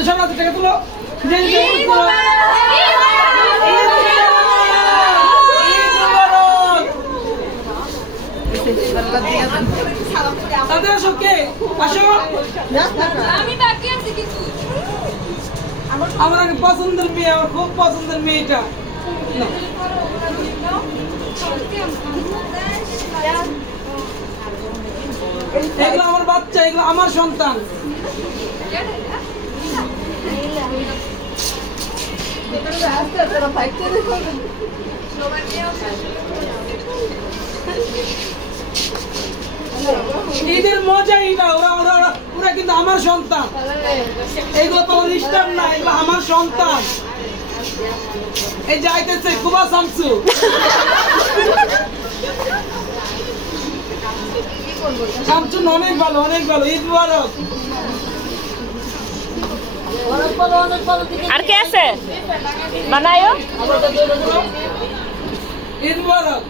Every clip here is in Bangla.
সব আছে টাকা তুলো তাদের আসো কে আসো আমার পছন্দের মেয়ে আমার খুব পছন্দের মেয়েটা এগুলো আমার বাচ্চা এগুলো আমার সন্তান ঈদের মজাই না ওরা কিন্তু আমার সন্তান এগুলো তো ইস্টার না এগুলো আমার সন্তান এই যাইতেছে কুবা শামসু শামসু অনেক ভালো ঈদ মুবারক আর কে আছে বানায়ো ঈদ মুবারক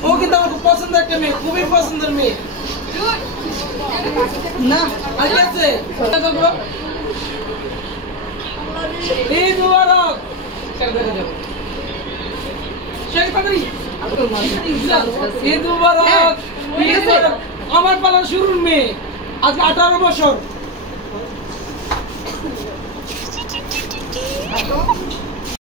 ও কিন্তু আমার খুব পছন্দের একটা মেয়ে খুবই পছন্দের মেয়ে না আর কি আছে ঈদ মুবারক ঈদ মুবারক আমার পালা শুরুর মেয়ে আজকে 18 বছর